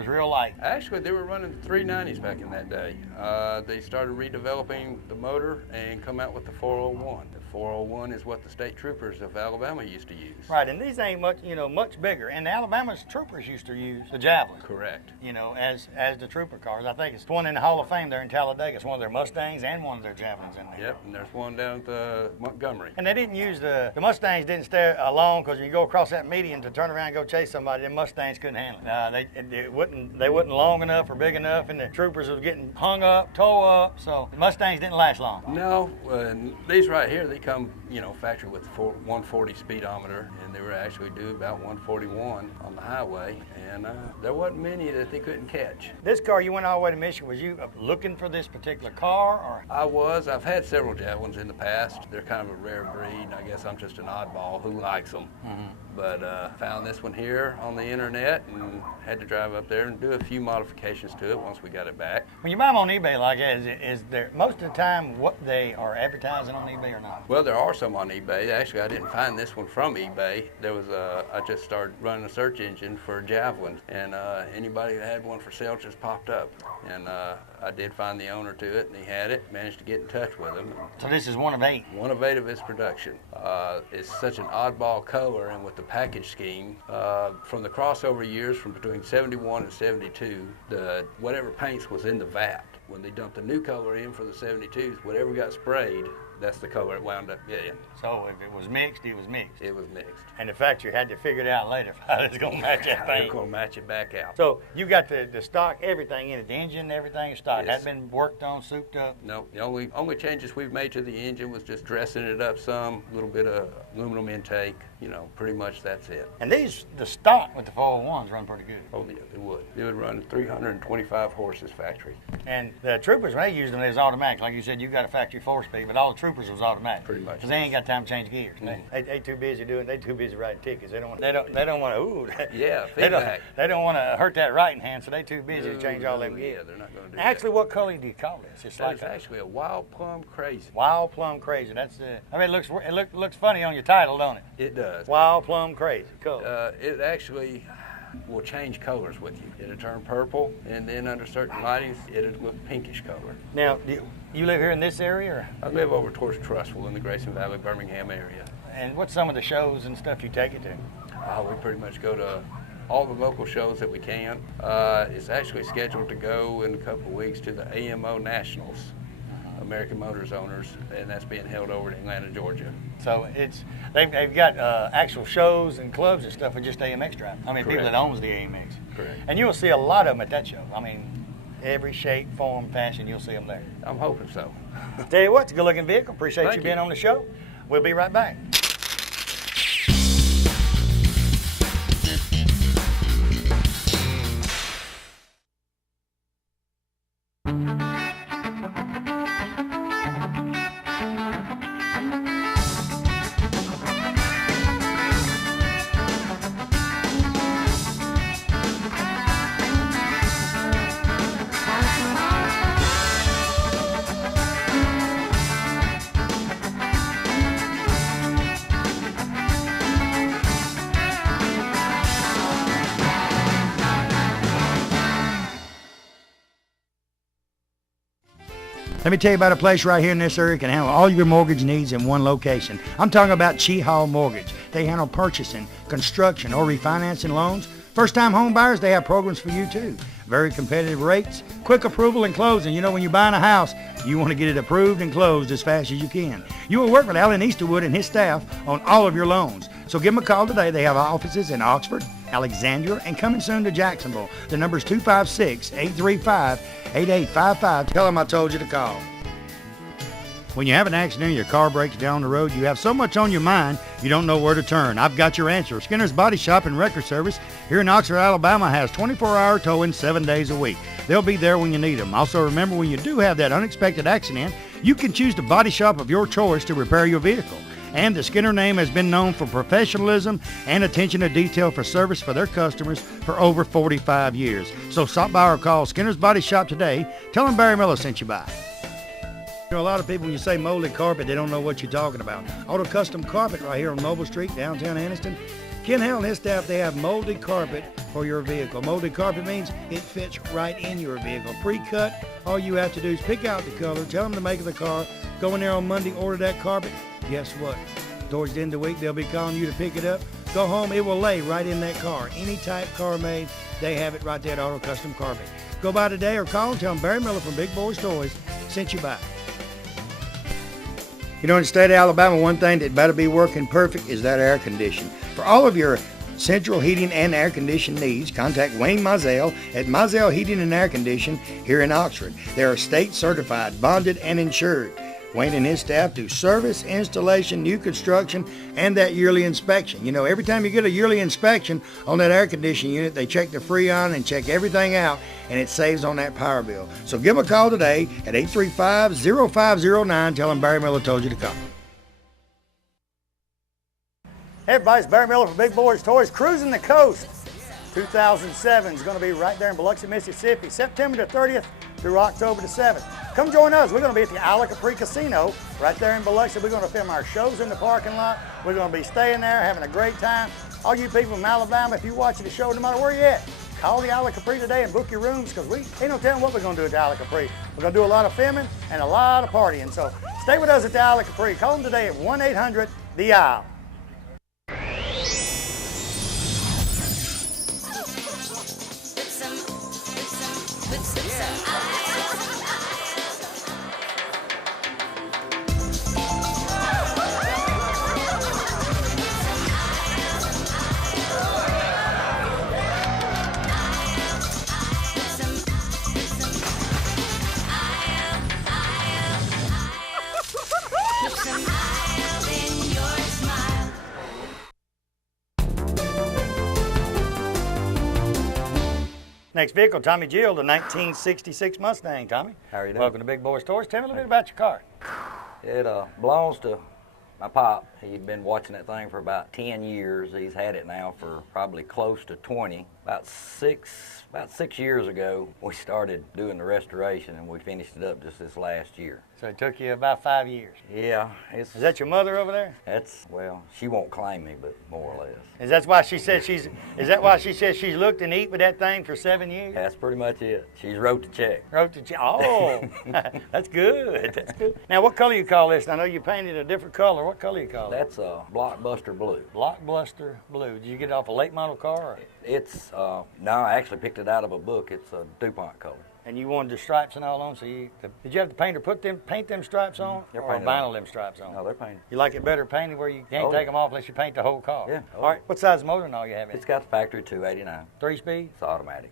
It was real light. Actually, they were running 390s back in that day. They started redeveloping the motor and come out with the 401. The 401 is what the state troopers of Alabama used to use. Right, and these ain't much, much bigger. And Alabama's troopers used to use the Javelin. Correct. As the trooper cars. I think it's one in the Hall of Fame there in Talladega. It's one of their Mustangs and one of their Javelins in there. Yep, and there's one down at the Montgomery. And they didn't use the Mustangs didn't stay along because you go across that median to turn around and go chase somebody. The Mustangs couldn't handle it. They wasn't long enough or big enough, and the troopers was getting hung up, towed up. So the Mustangs didn't last long. No, these right here, they come, factory with 140 speedometer, and they were actually due about 141 on the highway, and there wasn't many that they couldn't catch. This car, you went all the way to Michigan. Was you looking for this particular car, or? I was. I've had several Javelins in the past. They're kind of a rare breed. I guess I'm just an oddball who likes them. Mm-hmm. But found this one here on the internet and had to drive up there and do a few modifications to it once we got it back. When you buy them on eBay like that, is there most of the time what they are advertising on eBay or not? Well, there are some on eBay. Actually, I didn't find this one from eBay. There was I just started running a search engine for Javelins, and anybody that had one for sale just popped up. And I did find the owner to it, and he had it. Managed to get in touch with him. So this is one of 8? One of 8 of his production. It's such an oddball color, and with the package scheme, from the crossover years from between 71 and 72, whatever paints was in the vat, when they dumped the new color in for the 72s, whatever got sprayed, that's the color it wound up getting. So if it was mixed, it was mixed? It was mixed. And the factory had to figure it out later how it's going to match that paint. They're going to match it back out. So you got the stock, everything in it, the engine, everything is stock. Yes. Hadn't been worked on, souped up? No, the only changes we've made to the engine was just dressing it up some, a little bit of aluminum intake, pretty much that's it. And the stock with the 401s run pretty good. Oh yeah, it would. It would run 325 horses factory. And the troopers, when they used them, they was automatics. Like you said, you got a factory 4-speed, but all the troopers was automatic. Pretty much. Because they ain't got time to change gears. Mm-hmm. They too busy they too busy writing tickets. They don't want to, ooh. Yeah, feedback. They don't want to hurt that right hand, so they too busy to change all them gears. Yeah, they're not going to do Actually, that. what color do you call this? It's It's actually a wild plum crazy. Wild plum crazy. That's the. I mean, it looks funny on your title, don't it? It does. Wild plum crazy. Cool. It actually will change colors with you. It'll turn purple, and then under certain lightings, it'll look pinkish color. Now, you live here in this area, or? I live over towards Trussville in the Grayson Valley, Birmingham area. And what's some of the shows and stuff you take it to? We pretty much go to all the local shows that we can. It's actually scheduled to go in a couple of weeks to the AMO Nationals, American Motors Owners, and that's being held over in Atlanta, Georgia. So they've got actual shows and clubs and stuff with just AMX driving. I mean, Correct. people that owns the AMX. Correct. And you'll see a lot of them at that show. I mean, every shape, form, fashion, you'll see them there. I'm hoping so. Tell you what, it's a good-looking vehicle. Appreciate Thank you being you. on the show. We'll be right back. Let me tell you about a place right here in this area that can handle all your mortgage needs in one location. I'm talking about Chi Hall Mortgage. They handle purchasing, construction, or refinancing loans. First-time home buyers, they have programs for you too. Very competitive rates, quick approval and closing. You know, when you're buying a house, you want to get it approved and closed as fast as you can. You will work with Alan Easterwood and his staff on all of your loans. So give them a call today. They have offices in Oxford, Alexandria, and coming soon to Jacksonville. The number is 256-835-8855. Tell them I told you to call. When you have an accident or your car breaks down the road, you have so much on your mind, you don't know where to turn. I've got your answer. Skinner's Body Shop and Record Service here in Oxford, Alabama has 24-hour towing 7 days a week. They'll be there when you need them. Also remember, when you do have that unexpected accident, you can choose the body shop of your choice to repair your vehicle. And the Skinner name has been known for professionalism and attention to detail for service for their customers for over 45 years. So stop by or call Skinner's Body Shop today. Tell them Barry Miller sent you by. You know, a lot of people, when you say molded carpet, they don't know what you're talking about. Auto Custom Carpet right here on Mobile Street, downtown Anniston. Ken Hale and his staff, they have molded carpet for your vehicle. Molded carpet means it fits right in your vehicle. Pre-cut, all you have to do is pick out the color, tell them the make of the car, go in there on Monday, order that carpet. Guess what? Towards the end of the week, they'll be calling you to pick it up. Go home, it will lay right in that car. Any type car made, they have it right there at Auto Custom Carpet. Go by today or call and tell them Barry Miller from Big Boyz Toys sent you by. You know, in the state of Alabama, one thing that better be working perfect is that air condition. For all of your central heating and air conditioning needs, contact Wayne Mizell at Mizell Heating and Air Condition here in Oxford. They are state certified, bonded, and insured. Wayne and his staff do service, installation, new construction, and that yearly inspection. You know, every time you get a yearly inspection on that air conditioning unit, they check the Freon and check everything out, and it saves on that power bill. So give them a call today at 835-0509. Tell them Barry Miller told you to call. Hey everybody, it's Barry Miller from Big Boyz Toys. Cruising the Coast 2007 is going to be right there in Biloxi, Mississippi, September the 30th through October the 7th. Come join us. We're going to be at the Isle Capri Casino right there in Biloxi. We're going to film our shows in the parking lot. We're going to be staying there, having a great time. All you people from Alabama, if you're watching the show, no matter where you're at, call the Isle Capri today and book your rooms, because we ain't no telling what we're going to do at the Isle Capri. We're going to do a lot of filming and a lot of partying. So stay with us at the Isle Capri. Call them today at 1-800-THE-ISLE. Next vehicle, Tommy Gill, the 1966 Mustang. Tommy, how are you doing? Welcome to Big Boyz Toys. Tell me a little bit about your car. It belongs to my pop. He'd been watching that thing for about 10 years. He's had it now for probably close to 20. About six years ago, we started doing the restoration, and we finished it up just this last year. So it took you about 5 years. Yeah. Is that your mother over there? Well, she won't claim me, but more or less. Is that why she said she's looked and eat with that thing for 7 years? That's pretty much it. She's wrote the check. Oh, that's good. That's good. Now, what color you call this? I know you painted a different color. What color you call it? That's a Blockbuster Blue. Blockbuster Blue. Did you get it off a late model car? Or? No, I actually picked it out of a book. It's a DuPont color. And you wanted the stripes and all on, so did you have the painter paint them stripes on, They're or vinyl them stripes on? No, they're painted. You like it better painted where you can't take them off unless you paint the whole car? Yeah. All right. What size motor and all you have in it? It's got the factory 289. 3-speed? It's automatic.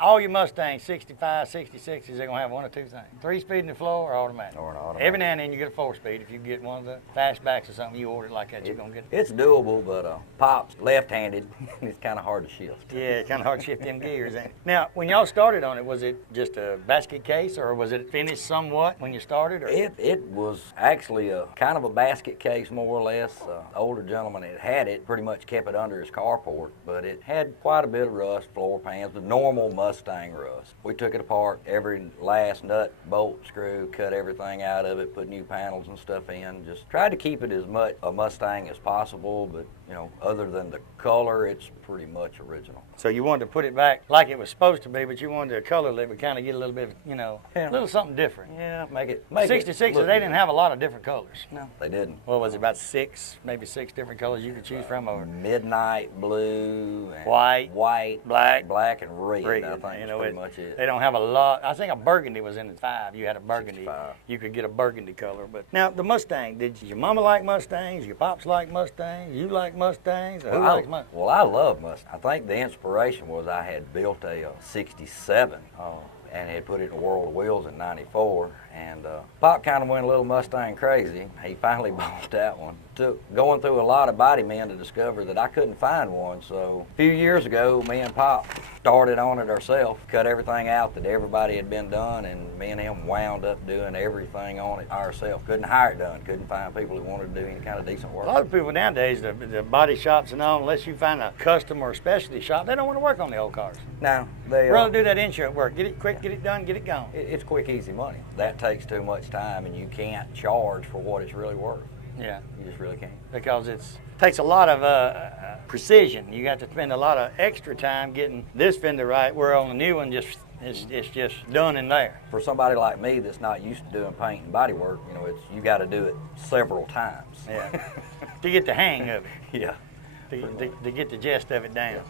All your Mustangs, 65, 66s, they're going to have one or two things. 3-speed in the floor or automatic? Or an automatic. Every now and then you get a 4-speed. If you get one of the fastbacks or something, you order it like that, you're going to get it. It's doable, but Pop's left-handed. It's kind of hard to shift. Yeah, it's kind of hard to shift them gears, ain't it? Now, when y'all started on it, was it just a basket case, or was it finished somewhat when you started? Or? It was actually a kind of a basket case, more or less. The older gentleman that had it pretty much kept it under his carport, but it had quite a bit of rust, floor pans, the normal Mustang rust. We took it apart, every last nut, bolt, screw, cut everything out of it, put new panels and stuff in. Just tried to keep it as much a Mustang as possible, but other than the color, it's pretty much original. So you wanted to put it back like it was supposed to be, but you wanted to color it, but kind of get a little bit of, a little something different. Yeah, make it 66s, they didn't have a lot of different colors. No, they didn't. What was it, about maybe six different colors you could choose from? Or midnight blue, and white, black, and red. I think that's pretty much it. They don't have a lot. I think a burgundy was in the 5. You had a burgundy. 65. You could get a burgundy color. But now the Mustang, did your mama like Mustangs? Your pops like Mustangs? You like Mustangs? Who likes Mustangs? Well, I love Mustangs. I think the inspiration was I had built a 67 and had put it in World of Wheels in 94. And Pop kind of went a little Mustang crazy. He finally bought that one. Going through a lot of body men to discover that I couldn't find one. So a few years ago, me and Pop started on it ourselves, cut everything out that everybody had been done, and me and him wound up doing everything on it ourselves. Couldn't hire it done. Couldn't find people who wanted to do any kind of decent work. A lot of people nowadays, the body shops and all, unless you find a custom or a specialty shop, they don't want to work on the old cars. No, they rather do that insurance work. Get it quick, get it done, get it gone. It's quick, easy money. That takes too much time, and you can't charge for what it's really worth. Yeah, you just really can't. Because it takes a lot of precision. You got to spend a lot of extra time getting this fender right, where on the new one, it's just done in there. For somebody like me that's not used to doing paint and body work, you know, you got to do it several times. Yeah. To get the hang of it. Yeah. To get the gist of it down.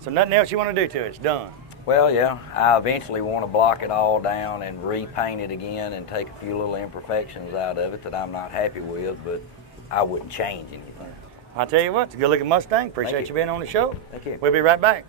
So nothing else you want to do to it, it's done. Well, yeah, I eventually want to block it all down and repaint it again and take a few little imperfections out of it that I'm not happy with, but I wouldn't change anything. I'll tell you what, it's a good-looking Mustang. Appreciate you being on the show. Thank you. We'll be right back.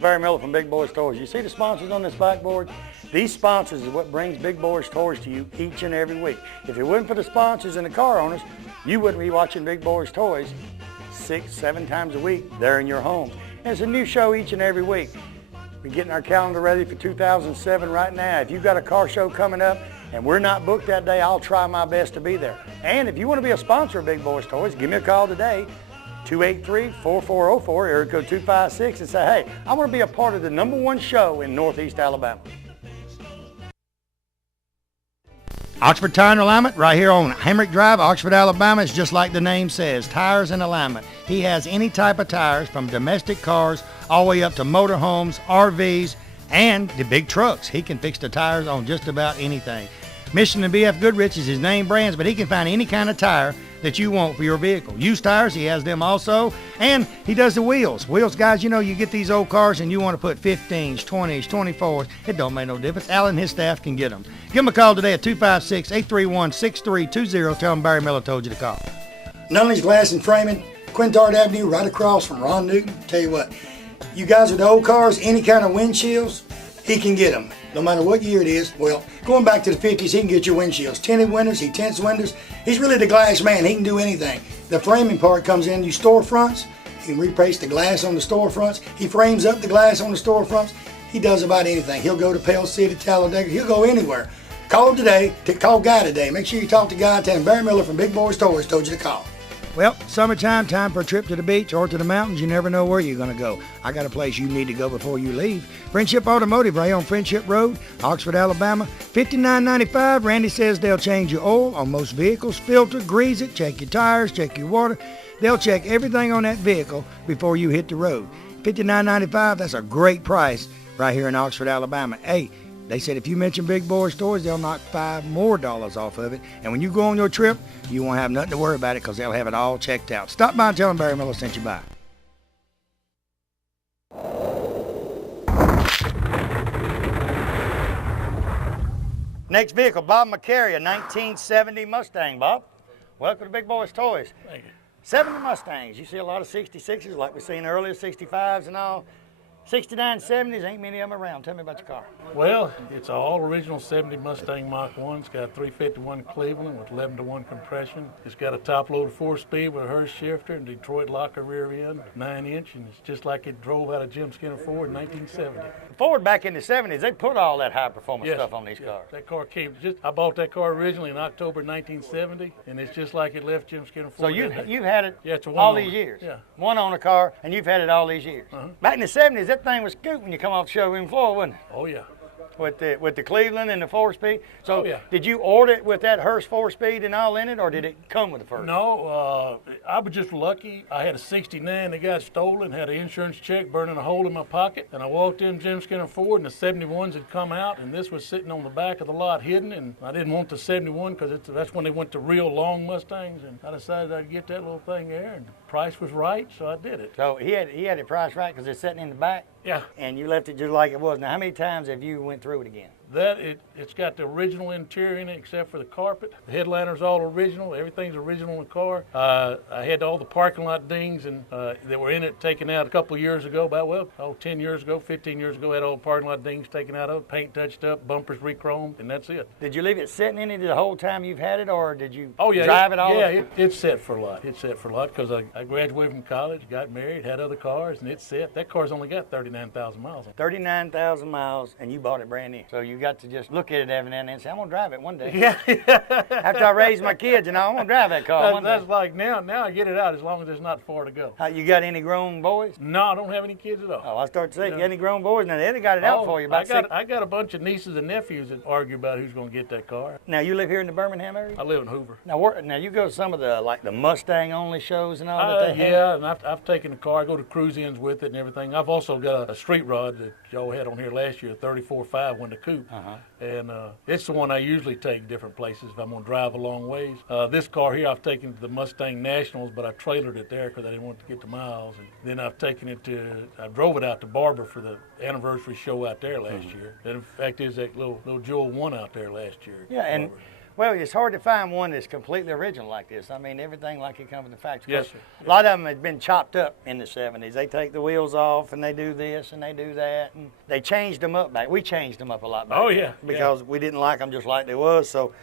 Barry Miller from Big Boyz Toyz. You see the sponsors on this backboard? These sponsors is what brings Big Boyz Toyz to you each and every week. If it wasn't for the sponsors and the car owners, you wouldn't be watching Big Boyz Toyz 6, 7 times a week there in your home. And it's a new show each and every week. We're getting our calendar ready for 2007 right now. If you've got a car show coming up and we're not booked that day, I'll try my best to be there. And if you want to be a sponsor of Big Boyz Toyz, give me a call today. 283-4404, area code 256, and say, hey, I want to be a part of the #1 show in Northeast Alabama. Oxford Tire and Alignment right here on Hamrick Drive, Oxford, Alabama. It's just like the name says, tires and alignment. He has any type of tires from domestic cars all the way up to motorhomes, RVs, and the big trucks. He can fix the tires on just about anything. Michelin and BF Goodrich is his name brands, but he can find any kind of tire that you want for your vehicle. Used tires, he has them also, and he does the wheels. Wheels, guys, you know, you get these old cars and you want to put 15s, 20s, 24s. It don't make no difference. Alan and his staff can get them. Give him a call today at 256-831-6320. Tell him Barry Miller told you to call. Nunley's Glass and Framing, Quintard Avenue, right across from Ron Newton. Tell you what, you guys with the old cars, any kind of windshields, he can get them. No matter what year it is. Well, going back to the 50s, he can get your windshields. Tinted windows, he tints windows. He's really the glass man. He can do anything. The framing part comes in, you storefronts. He can replace the glass on the storefronts. He frames up the glass on the storefronts. He does about anything. He'll go to Pell City, Talladega. He'll go anywhere. Call him today. Call Guy today. Make sure you talk to Guy. Tell him Barry Miller from Big Boyz Toyz told you to call. Well, summertime, time for a trip to the beach or to the mountains. You never know where you're going to go. I got a place you need to go before you leave. Friendship Automotive right on Friendship Road, Oxford, Alabama. $59.95. Randy says they'll change your oil on most vehicles, filter, grease it, check your tires, check your water. They'll check everything on that vehicle before you hit the road. $59.95, that's a great price right here in Oxford, Alabama. Hey, they said if you mention Big Boyz Toyz, they'll knock $5 more off of it. And when you go on your trip, you won't have nothing to worry about it because they'll have it all checked out. Stop by and tell them Barry Miller sent you by. Next vehicle, Bob McCary, a 1970 Mustang. Bob, welcome to Big Boyz Toyz. Thank you. 70 Mustangs. You see a lot of 66s like we seen earlier, 65s and all. 69, 70s, ain't many of them around. Tell me about your car. Well, it's an all original 70 Mustang Mach 1. It's got a 351 Cleveland with 11-to-1 compression. It's got a top-load 4-speed with a Hurst shifter and Detroit locker rear end, 9-inch, and it's just like it drove out of Jim Skinner Ford in 1970. Ford back in the 70s, they put all that high-performance stuff on these cars. That car came, I bought that car originally in October 1970, and it's just like it left Jim Skinner Ford. So you've had it it's a all these years? Yeah. One on a car, and you've had it all these years? Uh-huh. Back in the 70s, that thing was scoot when you come off the showroom floor, wasn't it? Oh, yeah. With the Cleveland and the 4-speed. So yeah. Did you order it with that Hurst 4-speed and all in it, or did it come with the first? No, I was just lucky. I had a 69 that got stolen, had an insurance check burning a hole in my pocket, and I walked in Jim Skinner Ford, and the 71s had come out, and this was sitting on the back of the lot hidden, and I didn't want the 71 because that's when they went to real long Mustangs, and I decided I'd get that little thing there, and the price was right, so I did it. So he had it priced right because it's sitting in the back? Yeah. And you left it just like it was. Now, how many times have you went through it again? It's got the original interior in it except for the carpet. The headliner's all original. Everything's original in the car. I had all the parking lot dings and that were in it taken out a couple of years ago, 10 years ago, 15 years ago. Had all the parking lot dings taken out of it, paint touched up, bumpers re-chromed, and that's it. Did you leave it sitting in it the whole time you've had it, or did you drive it all? Yeah, it's set for a lot. It's set for a lot because I graduated from college, got married, had other cars, and it's set. That car's only got 39,000 miles on it. 39,000 miles, and you bought it brand new. So you got to just look at it every now and then and say, I'm going to drive it one day. Yeah. After I raise my kids, I'm going to drive that car one day. That's like now I get it out as long as there's not far to go. You got any grown boys? No, I don't have any kids at all. Oh, I start to say, you got any grown boys? Now, they got it out for you. I got a bunch of nieces and nephews that argue about who's going to get that car. Now, you live here in the Birmingham area? I live in Hoover. Now you go to some of the Mustang-only shows and all that they have? Yeah, and I've taken the car. I go to cruise-ins with it and everything. I've also got a street rod that y'all had on here last year, a 34.5 Winter Coupe. And it's the one I usually take different places if I'm going to drive a long ways. This car here I've taken to the Mustang Nationals, but I trailered it there because I didn't want to get the miles. And then I drove it out to Barber for the anniversary show out there last year. And in fact, there's that little Jewel 1 out there last year. Yeah, and well, it's hard to find one that's completely original like this. I mean, everything like it comes in the factory. Yes, sir. A lot of them had been chopped up in the 70s. They take the wheels off and they do this and they do that. And they changed them up back. We changed them up a lot back Oh, then yeah. because we didn't like them just like they was. So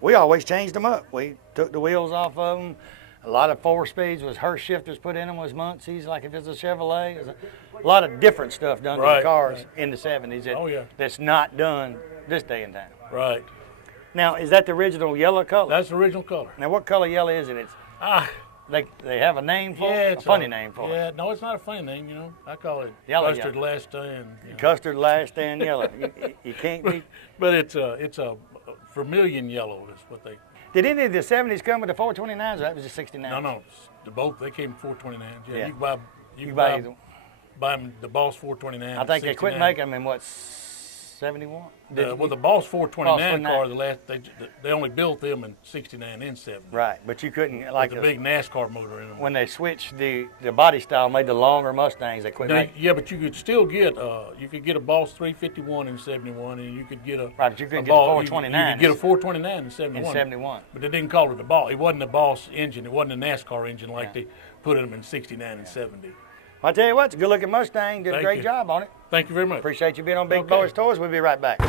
we always changed them up. We took the wheels off of them. A lot of 4-speeds was Hurst shifters put in them, was Muncie's, like if it's a Chevrolet. It was a lot of different stuff done to the cars in the 70s that's not done this day and time. Right. Now, is that the original yellow color? That's the original color. Now, what color yellow is it? They have a name for it? It's a funny name for it. Yeah, no, it's not a funny name, I call it Yellow custard last stand. Custard last stand yellow. You can't be. But it's a vermilion yellow is what they. Did any of the 70s come with the 429s, or that was just 69s? No, they came with 429s. Yeah, you can buy them the Boss 429. I think they quit making them in what, 71? The Boss 429 car, they only built them in 69 and 70. Right, but you couldn't, like the big NASCAR motor in them. When they switched the body style, made the longer Mustangs, they quit making. Yeah, but you could still get a Boss 351 in 71, and you could get a right, but you couldn't get a 429. You could get a 429 in 71. But they didn't call it a Boss. It wasn't a Boss engine. It wasn't a NASCAR engine like they put them in 69 and 70. Well, I tell you what, it's a good-looking Mustang. Did a great job on it. Thank you very much. Appreciate you being on Big Boyz Toyz. We'll be right back.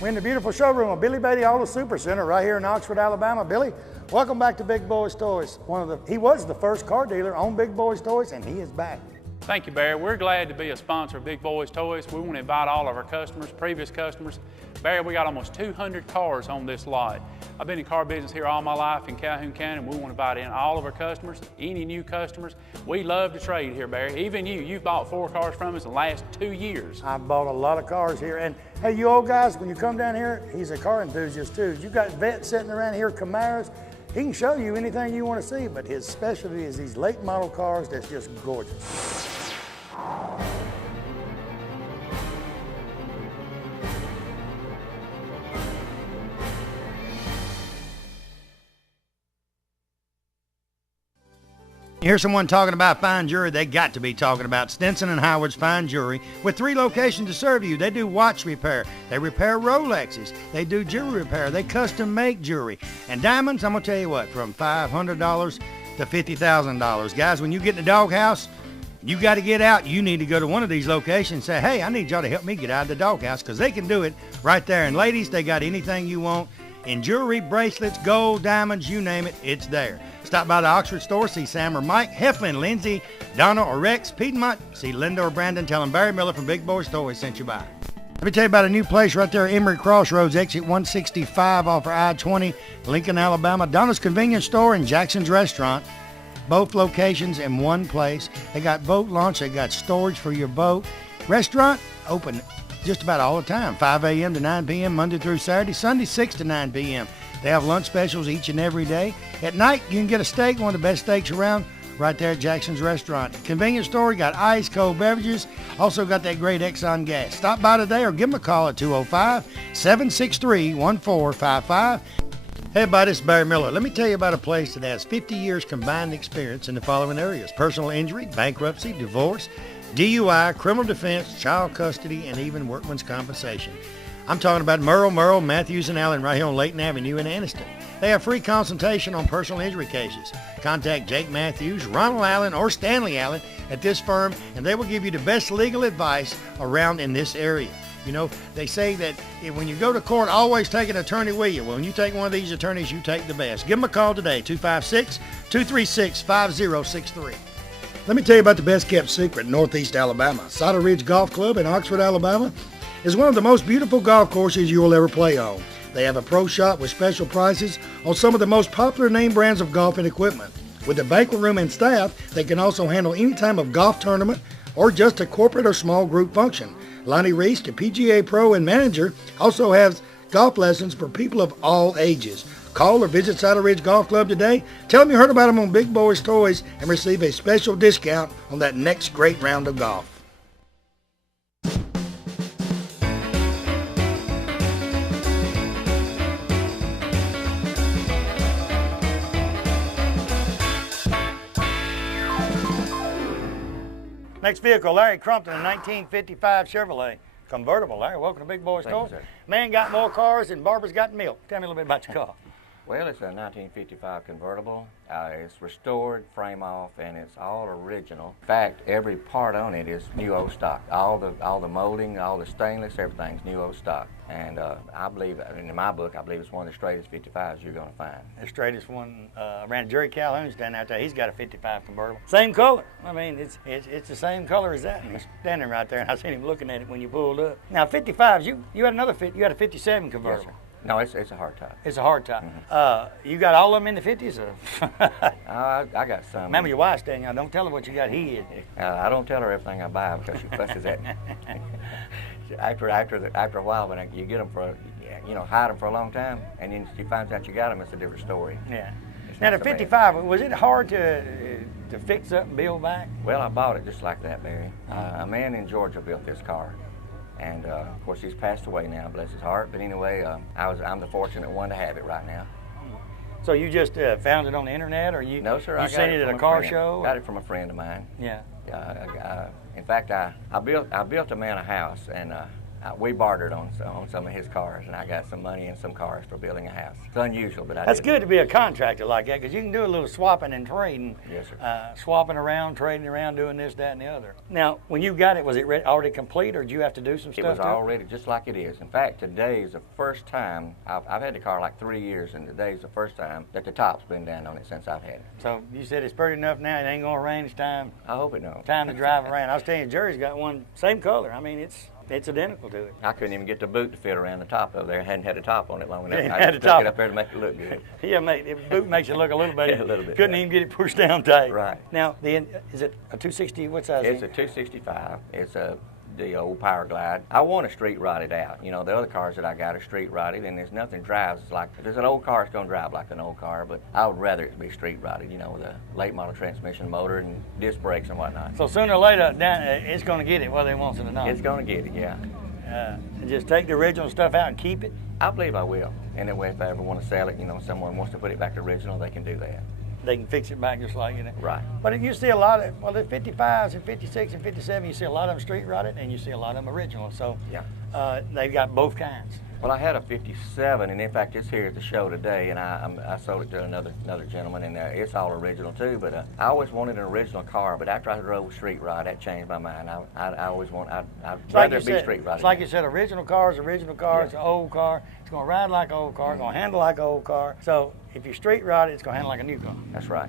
We're in the beautiful showroom of Billy Beatty Auto Super Center right here in Oxford, Alabama. Billy, welcome back to Big Boyz Toyz. He was the first car dealer on Big Boyz Toyz, and he is back. Thank you, Barry. We're glad to be a sponsor of Big Boyz Toyz. We want to invite all of our customers, previous customers. Barry, we got almost 200 cars on this lot. I've been in car business here all my life in Calhoun County, and we want to invite in all of our customers, any new customers. We love to trade here, Barry. Even you've bought 4 cars from us in the last 2 years. I've bought a lot of cars here. And hey, you old guys, when you come down here, he's a car enthusiast too. You got vets sitting around here, Camaros. He can show you anything you want to see, but his specialty is these late model cars that's just gorgeous. You hear someone talking about fine jewelry, they got to be talking about Stinson and Howard's Fine Jewelry with 3 locations to serve you. They do watch repair, they repair Rolexes, they do jewelry repair, they custom make jewelry. And diamonds, I'm going to tell you what, from $500 to $50,000. Guys, when you get in the doghouse, you got to get out. You need to go to one of these locations and say, hey, I need y'all to help me get out of the doghouse, because they can do it right there. And ladies, they got anything you want in jewelry, bracelets, gold, diamonds, you name it, it's there. Stop by the Oxford store, see Sam or Mike, Heflin, Lindsay, Donna or Rex, Piedmont, see Linda or Brandon, tell them Barry Miller from Big Boyz Toyz sent you by. Let me tell you about a new place right there, Emory Crossroads, exit 165 off of I-20, Lincoln, Alabama. Donna's Convenience Store and Jackson's Restaurant. Both locations in one place. They got boat launch, they got storage for your boat. Restaurant open just about all the time, 5 a.m. to 9 p.m. Monday through Saturday, Sunday 6 to 9 p.m. They have lunch specials each and every day. At night, you can get a steak, one of the best steaks around, right there at Jackson's Restaurant. Convenience store, got ice, cold beverages, also got that great Exxon gas. Stop by today or give them a call at 205-763-1455. Hey everybody, it's Barry Miller. Let me tell you about a place that has 50 years combined experience in the following areas: personal injury, bankruptcy, divorce, DUI, criminal defense, child custody, and even workman's compensation. I'm talking about Merle, Matthews, and Allen right here on Layton Avenue in Anniston. They have free consultation on personal injury cases. Contact Jake Matthews, Ronald Allen, or Stanley Allen at this firm, and they will give you the best legal advice around in this area. You know, they say that when you go to court, always take an attorney with you. Well, when you take one of these attorneys, you take the best. Give them a call today, 256-236-5063. Let me tell you about the best kept secret in Northeast Alabama. Cider Ridge Golf Club in Oxford, Alabama is one of the most beautiful golf courses you will ever play on. They have a pro shop with special prices on some of the most popular name brands of golf and equipment. With a banquet room and staff, they can also handle any type of golf tournament or just a corporate or small group function. Lonnie Reese, the PGA Pro and manager, also has golf lessons for people of all ages. Call or visit Cider Ridge Golf Club today. Tell them you heard about them on Big Boyz Toys and receive a special discount on that next great round of golf. Next vehicle, Larry Crumpton, a 1955 Chevrolet convertible. Larry, welcome to Big Boyz Toys. Man got more cars than Barbara's got milk. Tell me a little bit about your car. Well, it's a 1955 convertible. It's restored, frame off, and it's all original. In fact, every part on it is new old stock. All the molding, all the stainless, everything's new old stock. And I believe, in my book, I believe it's one of the straightest 55s you're going to find. The straightest one around Jerry Calhoun's down out there. He's got a 55 convertible. Same color. I mean, it's the same color as that. And he's standing right there, and I seen him looking at it when you pulled up. Now, 55s, you had another you had a 57 convertible. Yes, sir. No, it's a hard top. It's a hard top. Mm-hmm. You got all of them in the 50s? Or? I got some. Remember your wife's standing there. Don't tell her what you got hid. I don't tell her everything I buy because she fusses at me. after a while, when you get them hide them for a long time, and then she finds out you got them, it's a different story. Yeah. Now the 55, was it hard to fix up and build back? Well, I bought it just like that, Barry. A man in Georgia built this car. And of course, he's passed away now, bless his heart. But anyway, I'm the fortunate one to have it right now. So you just found it on the internet, or you? No, sir. You seen it at a car show? Got it from a friend of mine. Yeah. In fact, I built a man a house, and we bartered on some of his cars, and I got some money and some cars for building a house. It's unusual, but That's good to be a contractor like that, because you can do a little swapping and trading. Yes, sir. Swapping around, trading around, doing this, that, and the other. Now, when you got it, was it already complete, or did you have to do some stuff? It was already just like it is. In fact, today is the first time, I've had the car like 3 years, and today is the first time that the top's been down on it since I've had it. So you said it's pretty enough now, it ain't going to rain, it's time? I hope it don't. Time to drive around. I was telling you, Jerry's got one, same color. I mean, it's identical to it. I couldn't even get the boot to fit around the top of there. I hadn't had a top on it long enough. Hadn't I had just a stuck top. it up there to make it look good. Yeah, the boot makes it look a little better. Yeah, a little bit, Couldn't yeah. even get it pushed down tight. Right. Now, is it a 260? What size? It's a 265. It's the old Power Glide. I want to street rod it out. You know, the other cars that I got are street rodded, and there's nothing drives. It's like, if there's an old car, it's going to drive like an old car, but I would rather it be street rodded, you know, with a late model transmission motor and disc brakes and whatnot. So sooner or later, it's going to get it whether it wants it or not. It's going to get it, yeah. And just take the original stuff out and keep it? I believe I will. And that way, if I ever want to sell it, you know, someone wants to put it back to original, they can do that. They can fix it back just like it. Right. But you see a lot of, well, the 55s and 56 and 57, you see a lot of them street rodded, and you see a lot of them original. So yeah. They've got both kinds. Well, I had a 57, and in fact, it's here at the show today, and I sold it to another gentleman, and it's all original too. But I always wanted an original car, but after I drove street rod, that changed my mind. I'd rather it be street rod. It's like you said, original cars, yeah. An old car. It's going to ride like an old car, going to handle like an old car. So if you street rod it, it's going to handle like a new car. That's right.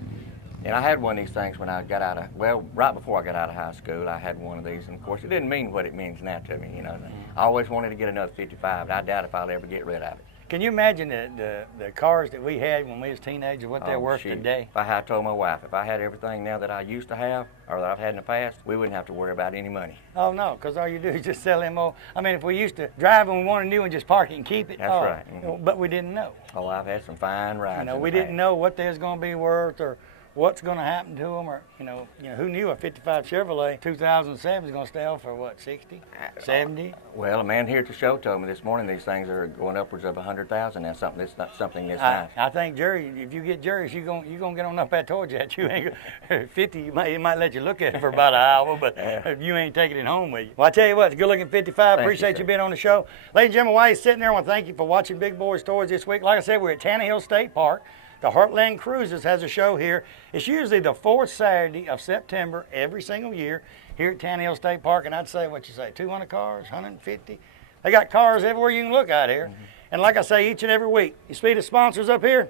And I had one of these things when I got out of, well, right before I got out of high school, I had one of these. And of course, it didn't mean what it means now to me, you know. I always wanted to get another 55, but I doubt if I'll ever get rid of it. Can you imagine the cars that we had when we was teenagers, what they're worth today? If I had told my wife, if I had everything now that I used to have, or that I've had in the past, we wouldn't have to worry about any money. Oh, no, because all you do is just sell them old. I mean, if we used to drive when we wanted new and just park it and keep it. That's right. Mm-hmm. But we didn't know. Oh, I've had some fine rides. You know, we didn't know what they was going to be worth or what's going to happen to them, or you know, who knew a 55 Chevrolet 2007 is going to sell for what, 60, 70? Well, a man here at the show told me this morning these things are going upwards of 100,000. That's something. It's not something this nice. I think Jerry, if you get Jerry's, you're gonna get on up that toy jet. You ain't 50. It might let you look at it for about an hour, but you ain't taking it home with you. Well, I tell you what, it's a good-looking 55. Appreciate you being on the show, ladies and gentlemen. While you're sitting there, I want to thank you for watching Big Boyz Toys this week. Like I said, we're at Tannehill State Park. The Heartland Cruises has a show here. It's usually the fourth Saturday of September every single year here at Tannehill State Park. And I'd say, 200 cars, 150? They got cars everywhere you can look out here. And like I say, each and every week, you see the sponsors up here?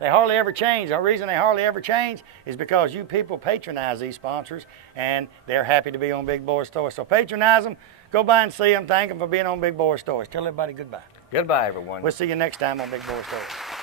They hardly ever change. The reason they hardly ever change is because you people patronize these sponsors, and they're happy to be on Big Boyz Toys. So patronize them, go by and see them, thank them for being on Big Boyz Toys. Tell everybody goodbye. Goodbye, everyone. We'll see you next time on Big Boyz Toys.